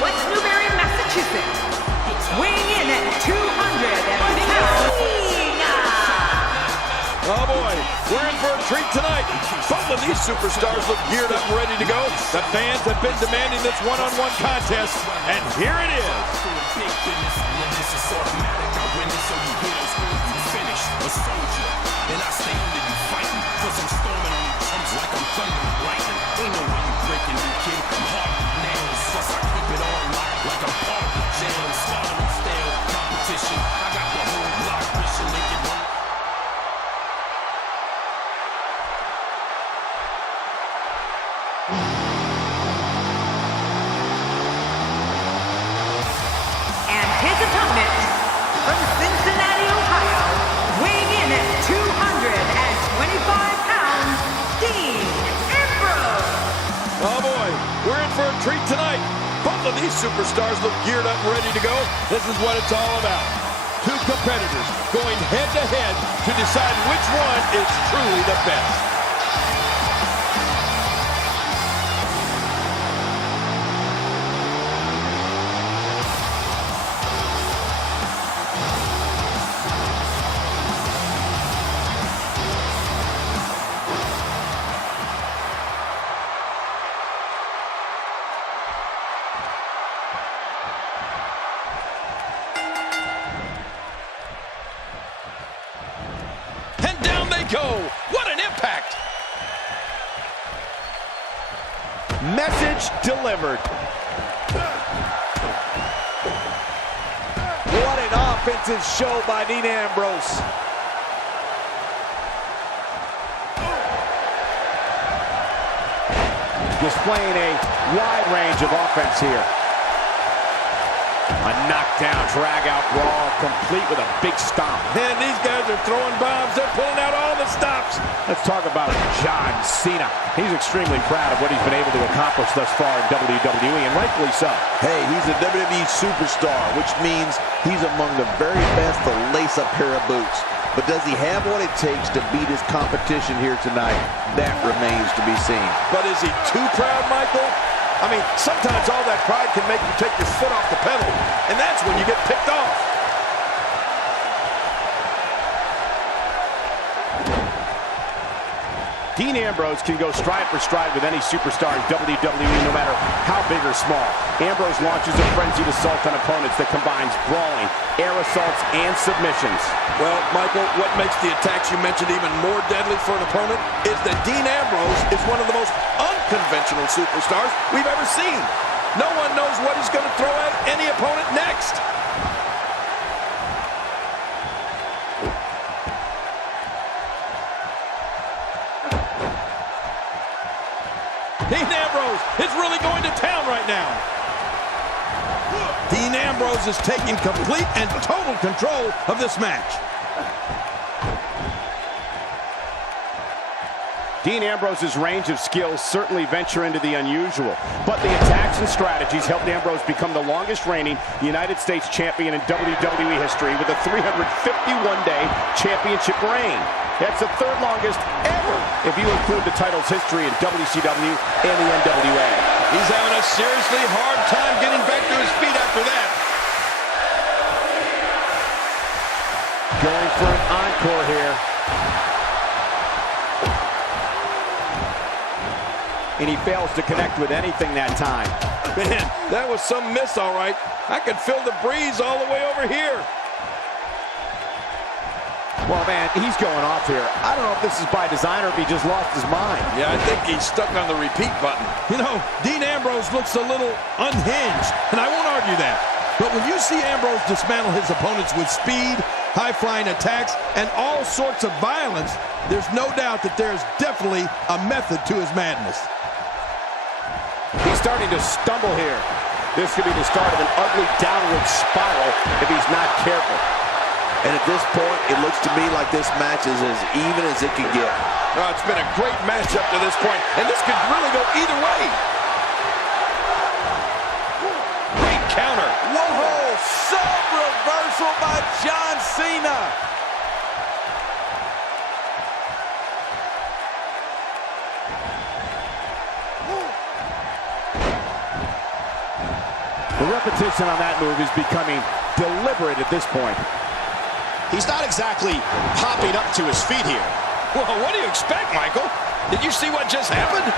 West Newbury, Massachusetts, weighing in at 250 pounds, Cena. Oh boy, we're in for a treat tonight. Both of these superstars look geared up and ready to go. The fans have been demanding this one-on-one contest, and here it is. And his opponent, from Cincinnati, Ohio, weighing in at 225 pounds, Ambrose. Oh boy, we're in for a treat tonight. Both of these superstars look geared up and ready to go. This is what it's all about. Two competitors going head-to-head to decide which one is truly the best. Go! What an impact! Message delivered. What an offensive show by Ambrose. Displaying a wide range of offense here. A knockdown, drag-out brawl, complete with a big stomp. Man, these guys are throwing bombs. They're pulling out all the stops. Let's talk about John Cena. He's extremely proud of what he's been able to accomplish thus far in WWE, and rightfully so. Hey, he's a WWE superstar, which means he's among the very best to lace a pair of boots. But does he have what it takes to beat his competition here tonight? That remains to be seen. But is he too proud, Michael? I mean, sometimes all that pride can make you take your foot off the pedal, and that's when you get picked off. Ambrose can go stride for stride with any superstar in WWE, no matter how big or small. Ambrose launches a frenzied assault on opponents that combines brawling, air assaults, and submissions. Well, Michael, what makes the attacks you mentioned even more deadly for an opponent is that Ambrose is one of the most unconventional superstars we've ever seen. No one knows what he's going to throw at any opponent next. Ambrose is really going to town right now. Ambrose is taking complete and total control of this match. Ambrose's range of skills certainly venture into the unusual, but the attacks and strategies helped Ambrose become the longest reigning United States champion in WWE history with a 351-day championship reign. That's the third longest ever if you include the title's history in WCW and the NWA. He's having a seriously hard time getting back to his feet after that. Going for an encore here. And he fails to connect with anything that time. Man, that was some miss, all right. I could feel the breeze all the way over here. Well, man, he's going off here. I don't know if this is by design or if he just lost his mind. Yeah, I think he's stuck on the repeat button. You know, Ambrose looks a little unhinged, and I won't argue that. But when you see Ambrose dismantle his opponents with speed, high-flying attacks, and all sorts of violence, there's no doubt that there's definitely a method to his madness. He's starting to stumble here. This could be the start of an ugly downward spiral if he's not careful. And at this point, it looks to me like this match is as even as it can get. Oh, it's been a great match up to this point, and this could really go either way. Great counter. Whoa, sub reversal by John Cena. The repetition on that move is becoming deliberate at this point. He's not exactly hopping up to his feet here. Well, what do you expect, Michael? Did you see what just happened?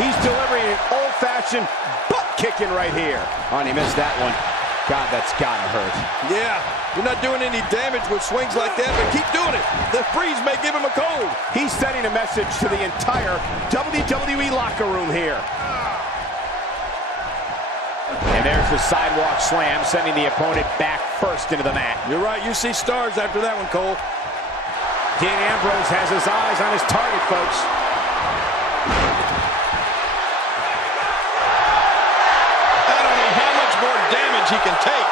He's delivering an old-fashioned butt kicking right here. Oh, and he missed that one. God, that's gotta hurt. Yeah, you're not doing any damage with swings like that, but keep doing it. The freeze may give him a cold. He's sending a message to the entire WWE locker room here. And there's the sidewalk slam, sending the opponent back first into the mat. You're right, you see stars after that one, Cole. Dean Ambrose has his eyes on his target, folks. I don't know how much more damage he can take.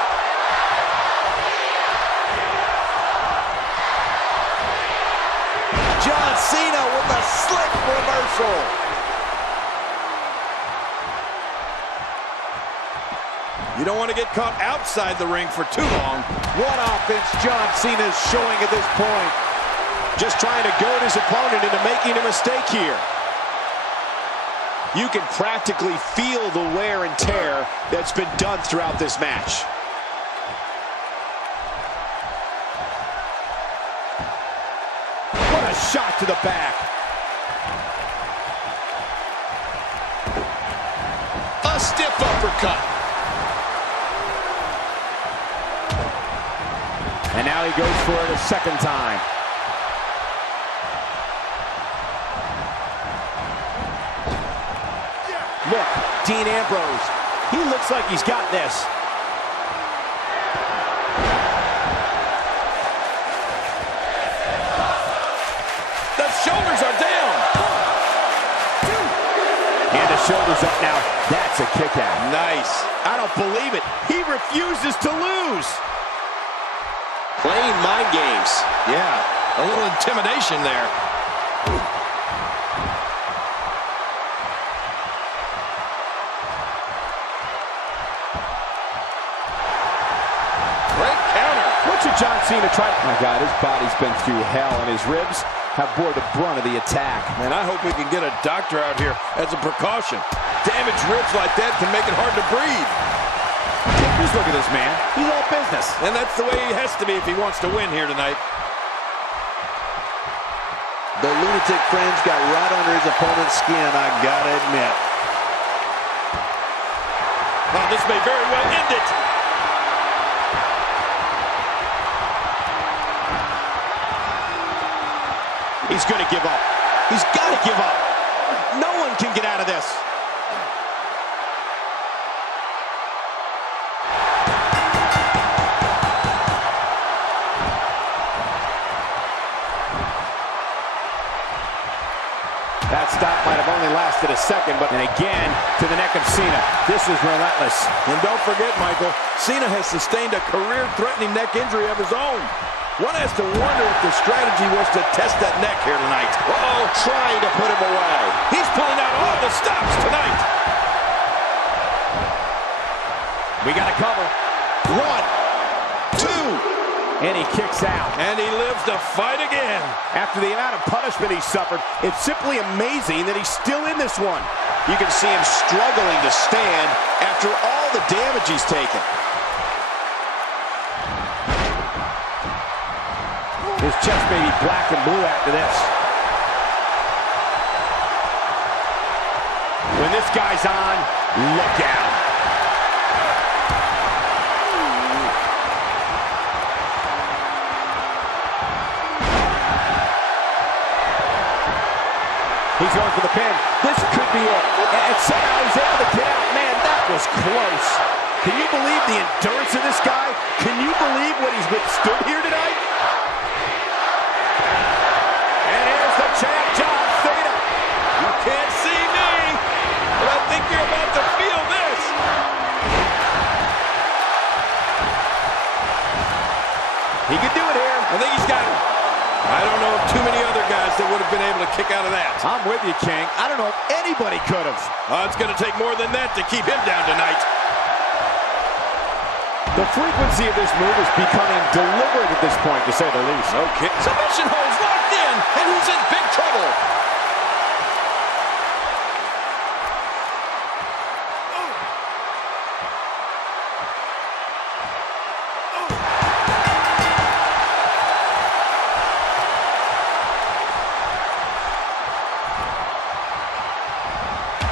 John Cena with a slick reversal. You don't want to get caught outside the ring for too long. What offense John Cena's showing at this point. Just trying to goad his opponent into making a mistake here. You can practically feel the wear and tear that's been done throughout this match. What a shot to the back. A stiff uppercut. And now he goes for it a second time. Look, Dean Ambrose. He looks like he's got this. The shoulders are down. And the shoulders up now. That's a kick out. Nice. I don't believe it. He refuses to lose. Playing mind games. Yeah, a little intimidation there. Great counter. What should John Cena try? Oh my God, his body's been through hell, and his ribs have bore the brunt of the attack. Man, I hope we can get a doctor out here as a precaution. Damaged ribs like that can make it hard to breathe. Just look at this man. He's all business. And that's the way he has to be if he wants to win here tonight. The lunatic fringe got right under his opponent's skin, I gotta admit. Oh, this may very well end it. He's going to give up. He's got to give up. No one can get out of this. That stop might have only lasted a second, but and again to the neck of Cena. This is relentless. And don't forget, Michael, Cena has sustained a career-threatening neck injury of his own. One has to wonder if the strategy was to test that neck here tonight. Uh-oh, trying to put him away. He's pulling out all the stops tonight. We got to cover. 1, 2. And he kicks out. And he lives to fight again. After the amount of punishment he suffered, it's simply amazing that he's still in this one. You can see him struggling to stand after all the damage he's taken. His chest may be black and blue after this. When this guy's on, look out. He's going for the pin. This could be it. And somehow he's able to get out. Man, that was close. Can you believe the endurance of this guy? Can you believe what he's withstood here tonight? And here's the champ, John Cena. You can't see me, but I think you're about to feel this. He could do it here. I think he's got it. I don't know too many other guys that would have been able to kick out of that. I'm with you, King. I don't know if anybody could have. It's going to take more than that to keep him down tonight. The frequency of this move is becoming deliberate at this point, to say the least. Okay, submission holds locked in, and he's in big trouble.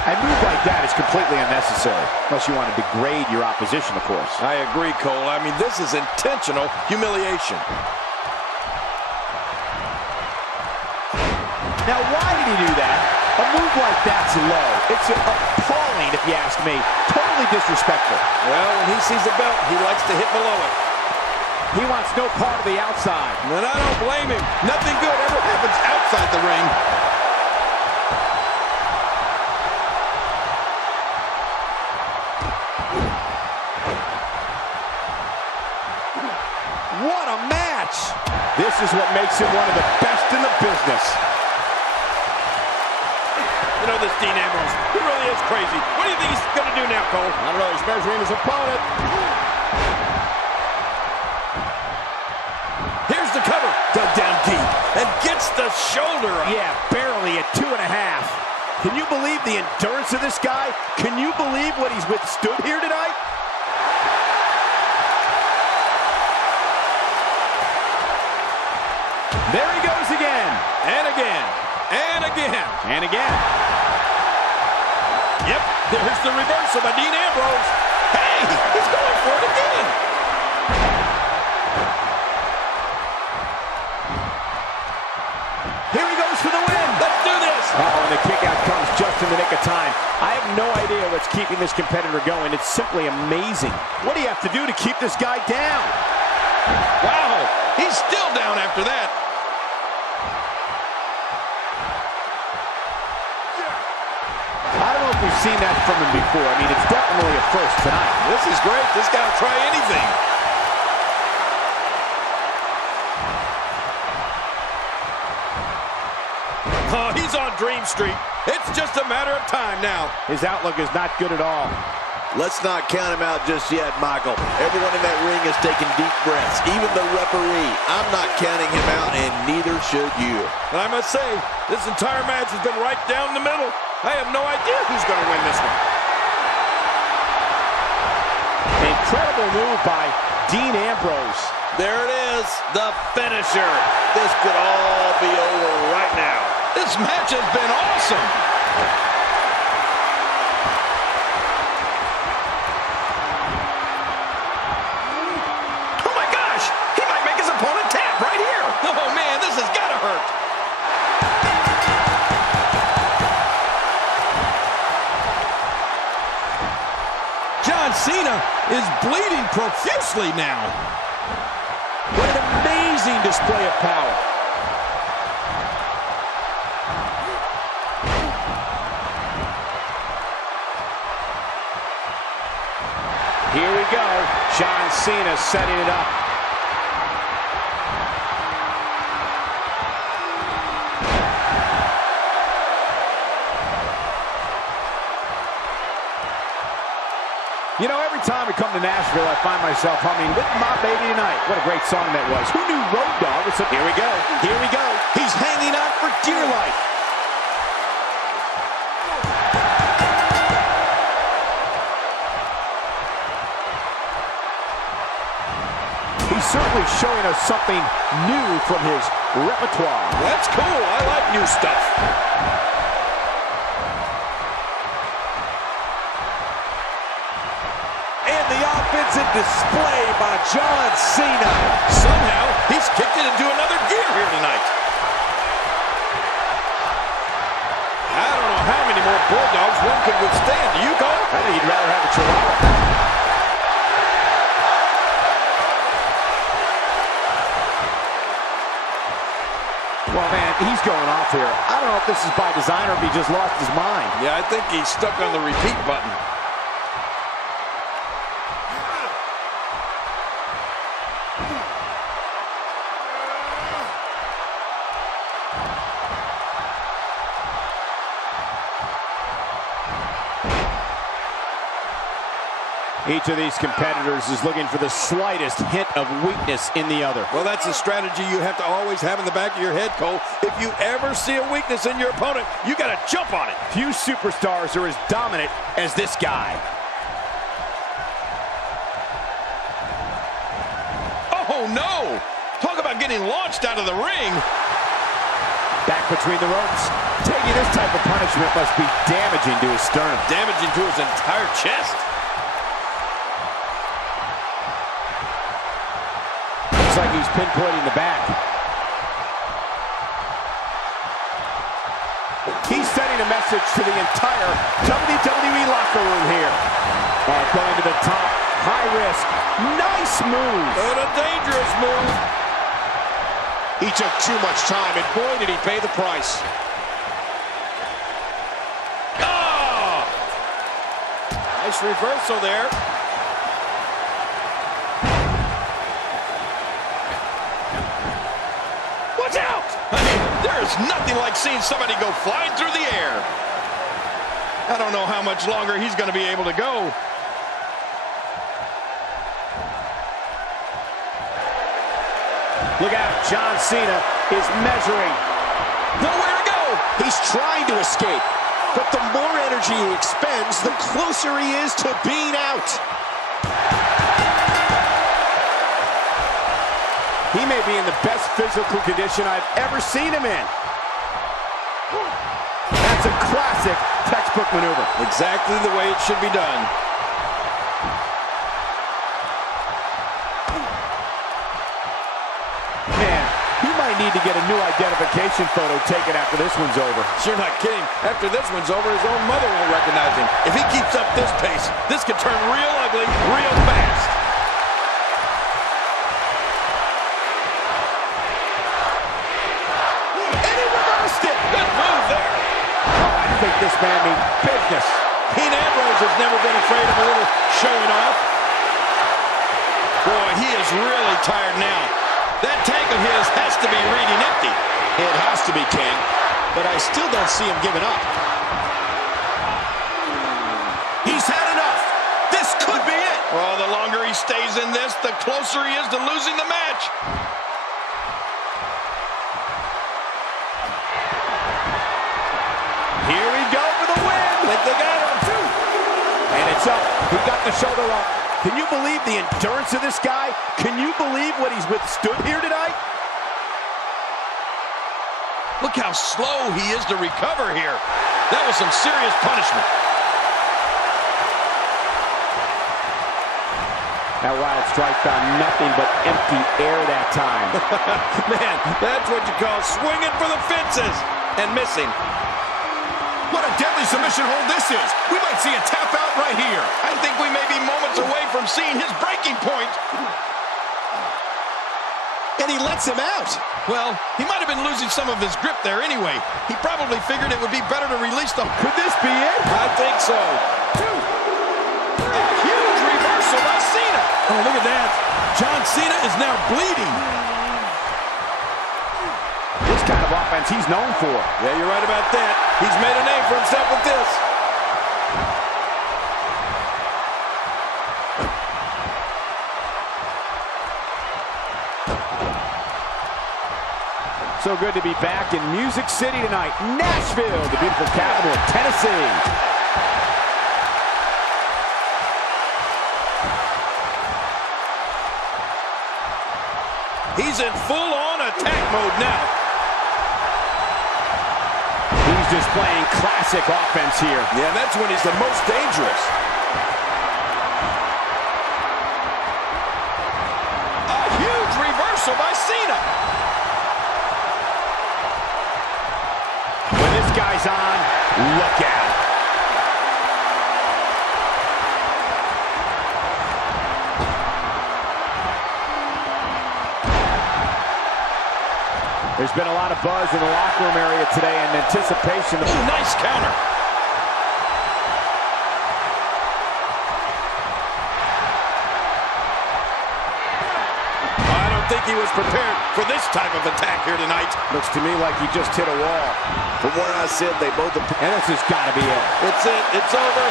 A move like that is completely unnecessary, unless you want to degrade your opposition, of course. I agree, Cole. I mean, this is intentional humiliation. Now, why did he do that? A move like that's low. It's appalling, if you ask me. Totally disrespectful. Well, when he sees the belt, he likes to hit below it. He wants no part of the outside. And I don't blame him. Nothing good ever happens outside the ring. What a match! This is what makes him one of the best in the business. You know this Dean Ambrose, he really is crazy. What do you think he's going to do now, Cole? I don't know, he's measuring his opponent. Here's the cover, dug down deep, and gets the shoulder up. Yeah, barely at 2.5. Can you believe the endurance of this guy? Can you believe what he's withstood here tonight? There he goes again. And again. And again. And again. Yep, there's the reversal by Dean Ambrose. Hey, he's going for it again. Here he goes for the win. Let's do this. Uh-oh, and the kick out comes just in the nick of time. I have no idea what's keeping this competitor going. It's simply amazing. What do you have to do to keep this guy down? Wow, he's still down after that. I don't know if we've seen that from him before. I mean, it's definitely a first tonight. This is great. This guy will try anything. Oh, he's on Dream Street. It's just a matter of time now. His outlook is not good at all. Let's not count him out just yet, Michael. Everyone in that ring is taking deep breaths, even the referee. I'm not counting him out, and neither should you. And I must say, this entire match has been right down the middle. I have no idea who's going to win this one. Incredible move by Dean Ambrose. There it is, the finisher. This could all be over right now. This match has been awesome. Oh my gosh, he might make his opponent tap right here. Oh man, this has got to hurt. Cena is bleeding profusely now. What an amazing display of power. Here we go. John Cena setting it up. You know, every time we come to Nashville, I find myself humming "With My Baby Tonight." What a great song that was. Who knew Road Dogg was so... Here we go. Here we go. He's hanging on for dear life. He's certainly showing us something new from his repertoire. That's cool. I like new stuff. Offensive display by John Cena. Somehow, he's kicked it into another gear here tonight. I don't know how many more Bulldogs one could withstand. Do you, Cole? I think you'd rather have a Chihuahua. Well, man, he's going off here. I don't know if this is by design or if he just lost his mind. Yeah, I think he's stuck on the repeat button. Each of these competitors is looking for the slightest hint of weakness in the other. Well, that's a strategy you have to always have in the back of your head, Cole. If you ever see a weakness in your opponent, you got to jump on it. Few superstars are as dominant as this guy. Oh, no! Talk about getting launched out of the ring. Back between the ropes. Taking this type of punishment must be damaging to his sternum. Damaging to his entire chest. Looks like he's pinpointing the back. He's sending a message to the entire WWE locker room here. Going to the top, high risk, nice move. But a dangerous move. He took too much time, and boy, did he pay the price. Oh! Nice reversal there. Watch out! I mean, there is nothing like seeing somebody go flying through the air. I don't know how much longer he's going to be able to go. Look out, John Cena is measuring. Nowhere to go. He's trying to escape, but the more energy he expends, the closer he is to being out. He may be in the best physical condition I've ever seen him in. That's a classic textbook maneuver. Exactly the way it should be done. Man, he might need to get a new identification photo taken after this one's over. You're not kidding. After this one's over, his own mother won't recognize him. If he keeps up this pace, this could turn real ugly real fast. And he reversed it. Good move there. Oh, I think this man means business. Ambrose has never been afraid of a little showing off. Boy, he is really tired now. That tank of his has to be reading empty. It has to be, King, but I still don't see him giving up. He's had enough. This could be it. Well, the longer he stays in this, the closer he is to losing the match. Here we go for the win. Think they got him, too. And it's up. He got the shoulder up. Can you believe the endurance of this guy? Can you believe what he's withstood here tonight? Look how slow he is to recover here. That was some serious punishment. That wild strike found nothing but empty air that time. Man, that's what you call swinging for the fences and missing. What a deadly submission hold this is. We might see a tap out right here. I think we may be moments away from seeing his breaking point. And he lets him out. Well, he might have been losing some of his grip there anyway. He probably figured it would be better to release the... Could this be it? I think so. A huge reversal by Cena. Oh, look at that. John Cena is now bleeding. This kind of offense he's known for. Yeah, you're right about that. He's made a name for himself with this. So good to be back in Music City tonight. Nashville, the beautiful capital of Tennessee. He's in full-on attack mode now. He's just playing classic offense here. Yeah, that's when he's the most dangerous. A huge reversal by Cena. When this guy's on, look out. There's been a lot of buzz in the locker room area today in anticipation of... Nice counter. I don't think he was prepared for this type of attack here tonight. Looks to me like he just hit a wall. From where I said, they both... And this has got to be it. It's it. It's over.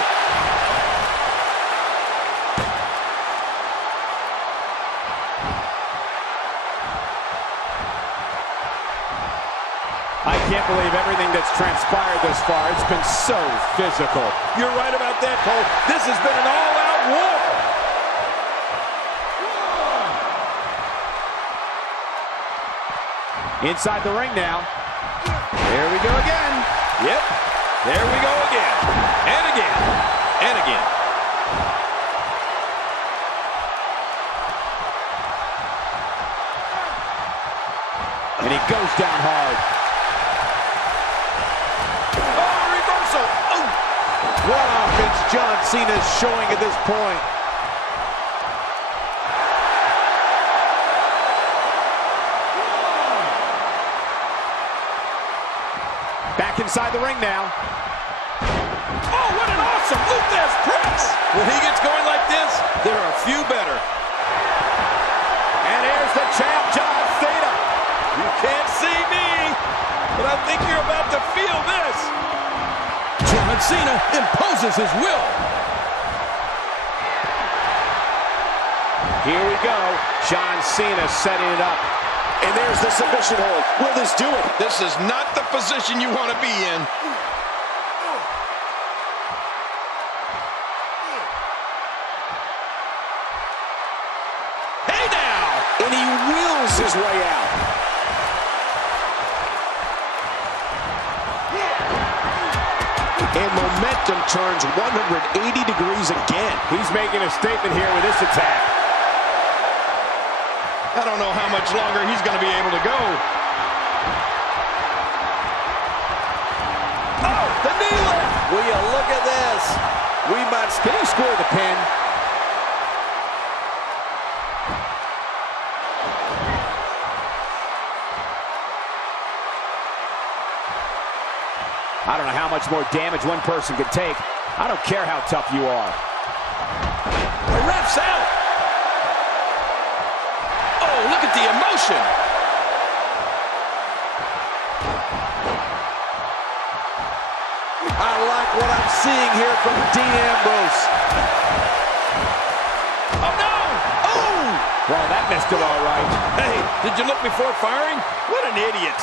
I can't believe everything that's transpired thus far. It's been so physical. You're right about that, Cole. This has been an all-out war. Inside the ring now. There we go again. Yep, there we go again. And again. And again. And he goes down hard. Oh, reversal. Oh. What offense John Cena is showing at this point. Back inside the ring now. Oh, what an awesome Luthez press. When he gets going like this, there are a few better. And here's the champ, John Cena. You can't see me, but I think you're about to feel this. John Cena imposes his will. Here we go. John Cena setting it up. And there's the submission hold. Will this do it? This is not the position you want to be in. Hey now! And he wills his way out. And momentum turns 180 degrees again. He's making a statement here with this attack. I don't know how much longer he's going to be able to go. Oh, the knee lift! Will you look at this? We might Can he score the pin? I don't know how much more damage one person could take. I don't care how tough you are. The ref's out! Oh, look at the emotion! I like what I'm seeing here from Dean Ambrose. Oh, no! Oh! Well, that missed it all right. Hey, did you look before firing? What an idiot.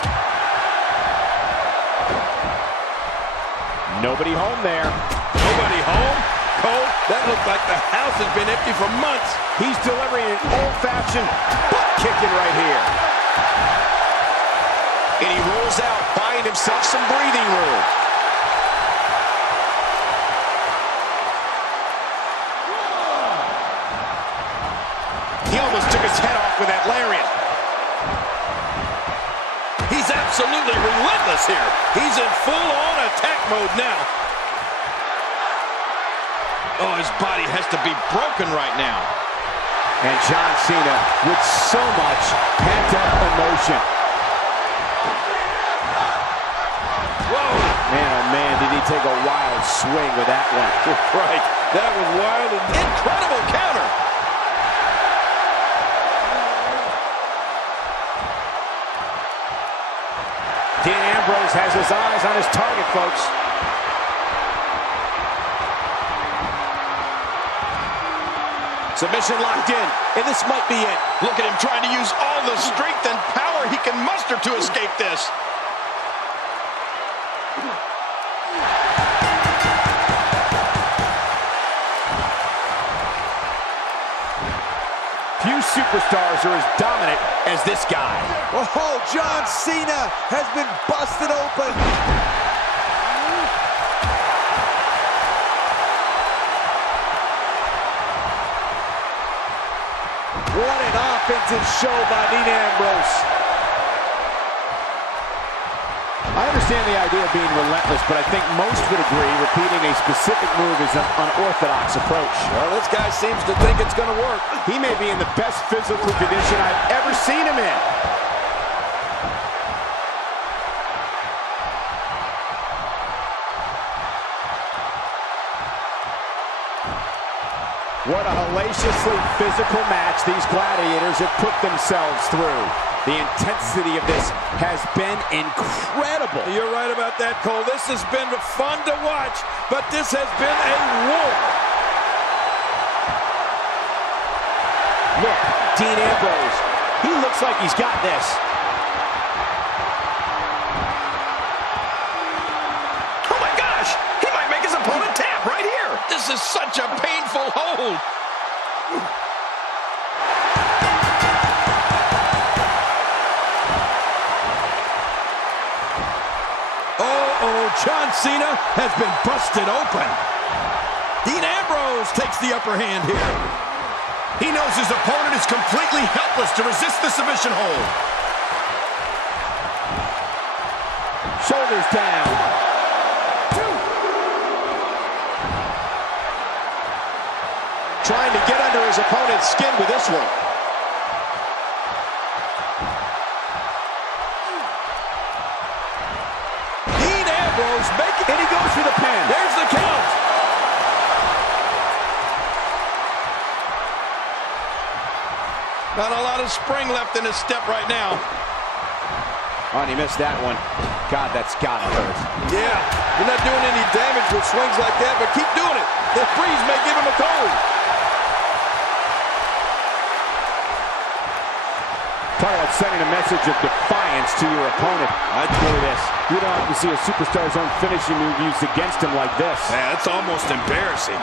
Nobody home there. Nobody home? Cole, that looked like the house has been empty for months. He's delivering an old-fashioned butt kicking right here. And he rolls out, buying himself some breathing room. He almost took his head off with that lariat. He's absolutely relentless here. He's in full-on attack mode now. Oh, his body has to be broken right now. And John Cena with so much pent-up emotion. Whoa. Man, oh man, did he take a wild swing with that one. Right. That was wild and incredible counter. Dean Ambrose has his eyes on his target, folks. Submission locked in, and this might be it. Look at him trying to use all the strength and power he can muster to escape this. Few superstars are as dominant as this guy. Oh, John Cena has been busted open. What an offensive show by Dean Ambrose. I understand the idea of being relentless, but I think most would agree repeating a specific move is an unorthodox approach. Well, this guy seems to think it's going to work. He may be in the best physical condition I've ever seen him in. What a hellaciously physical match these gladiators have put themselves through. The intensity of this has been incredible. You're right about that, Cole. This has been fun to watch, but this has been a war. Look, Dean Ambrose. He looks like he's got this. Oh my gosh! He might make his opponent tap right here. This is such a painful hold. John Cena has been busted open. Dean Ambrose takes the upper hand here. He knows his opponent is completely helpless to resist the submission hold. Shoulders down. Trying to get under his opponent's skin with this one. Dean Ambrose making... And he goes for the pin. There's the count. Not a lot of spring left in his step right now. Oh, and he missed that one. God, that's gotta hurt. Yeah, you're not doing any damage with swings like that, but keep doing it. The freeze may give him a cold. Talk about sending a message of defiance to your opponent. I'd do this. You don't have to see a superstar's own finishing move used against him like this. Yeah, that's almost embarrassing.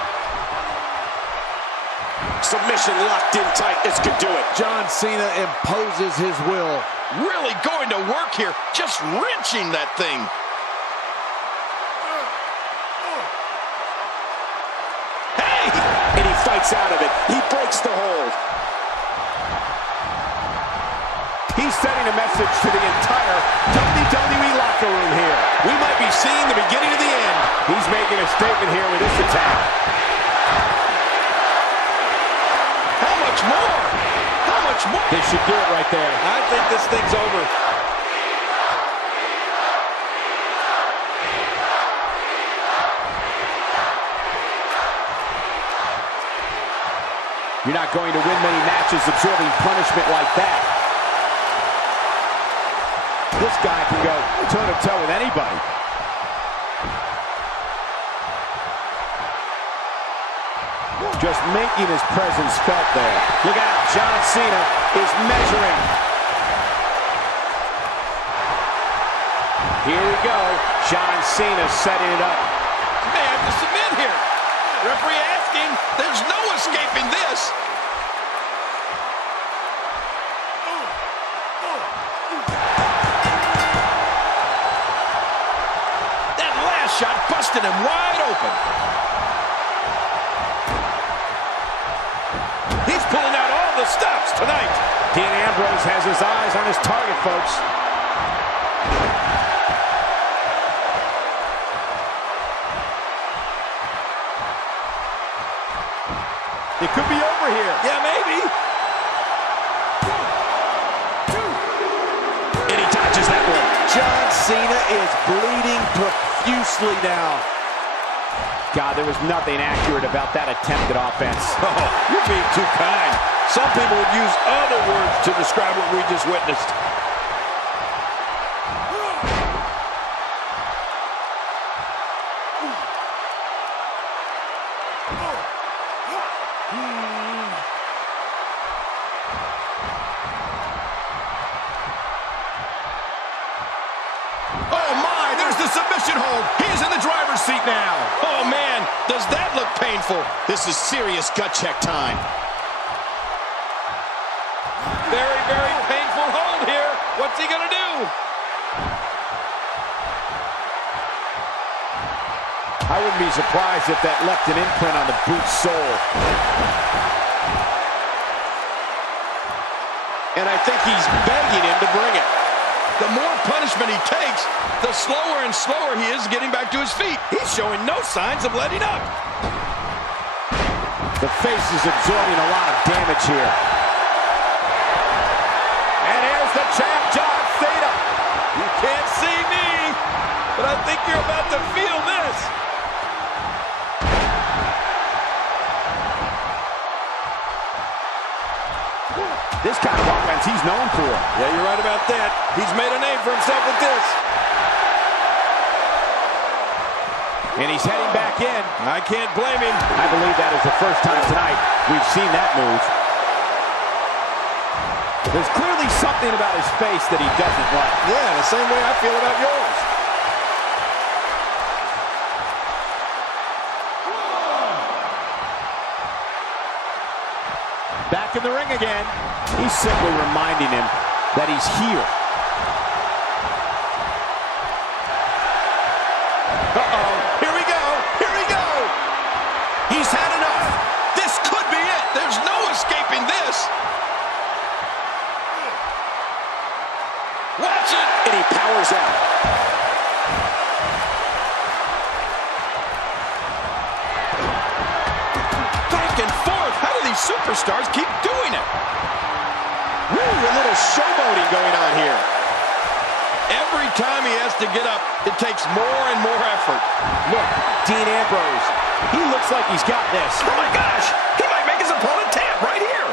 Submission locked in tight. This could do it. John Cena imposes his will. Really going to work here, just wrenching that thing. Hey! And he fights out of it. He breaks the hold. He's sending a message to the entire WWE locker room here. We might be seeing the beginning of the end. He's making a statement here with this attack. How much more? How much more? This should do it right there. I think this thing's over. You're not going to win many matches absorbing punishment like that. This guy can go toe-to-toe with anybody. Just making his presence felt there. Look out, John Cena is measuring. Here we go. John Cena setting it up. May have to submit here. Referee asking, there's no escaping this. That last shot busted him wide open. He's pulling out all the stops tonight. Dean Ambrose has his eyes on his target, folks. It could be over here. Yeah, maybe. And he dodges that one. John Cena is bleeding profusely now. God, there was nothing accurate about that attempted offense. Oh, you're being too kind. Some people would use other words to describe what we just witnessed. Oh my, there's the submission hold. He's in the driver's seat now. Oh, man, does that look painful? This is serious gut check time. Very, very painful hold here. What's he going to do? I wouldn't be surprised if that left an imprint on the boot's sole. And I think he's begging him to bring it. The more punishment he takes, the slower and slower he is getting back to his feet. He's showing no signs of letting up. The face is absorbing a lot of damage here. And here's the champ, John Cena. You can't see me, but I think you're about to feel this. This kind of offense he's known for. Yeah, you're right about that. He's made a name for himself with this. And he's heading back in. I can't blame him. I believe that is the first time tonight we've seen that move. There's clearly something about his face that he doesn't like. Yeah, the same way I feel about yours. Back in the ring again. He's simply reminding him that he's here. He's had enough. This could be it. There's no escaping this. Watch it. And he powers out. Back and forth. How do these superstars keep doing it? Woo, a little showboating going on here. Every time he has to get up, it takes more and more effort. Look, Dean Ambrose. He looks like he's got this. Oh my gosh! He might make his opponent tap right here.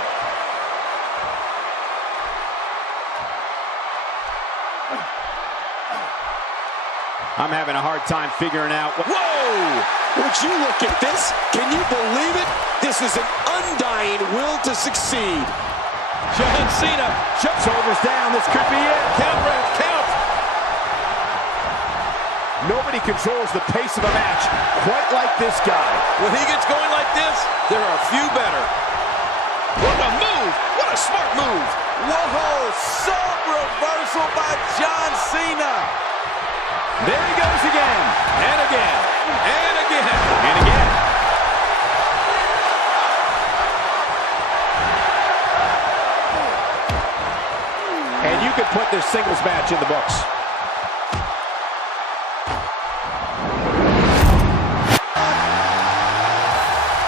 I'm having a hard time figuring out what... Whoa! Would you look at this? Can you believe it? This is an undying will to succeed. John Cena. Shoulders down. This could be it. Count, Ref, count. Nobody controls the pace of a match quite like this guy. When he gets going like this, there are few better. What a move! What a smart move! Whoa, sub reversal by John Cena. There he goes again. And again. And again. And again. And you could put this singles match in the books.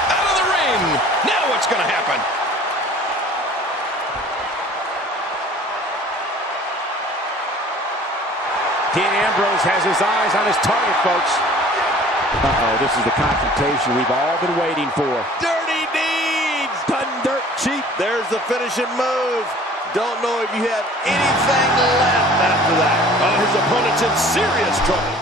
Out of the ring. Now what's going to happen? Dean Ambrose has his eyes on his target, folks. Uh-oh, this is the confrontation we've all been waiting for. Dirty deeds. Done dirt cheap. There's the finishing move. Don't know if you have anything left after that. His opponent's in serious trouble.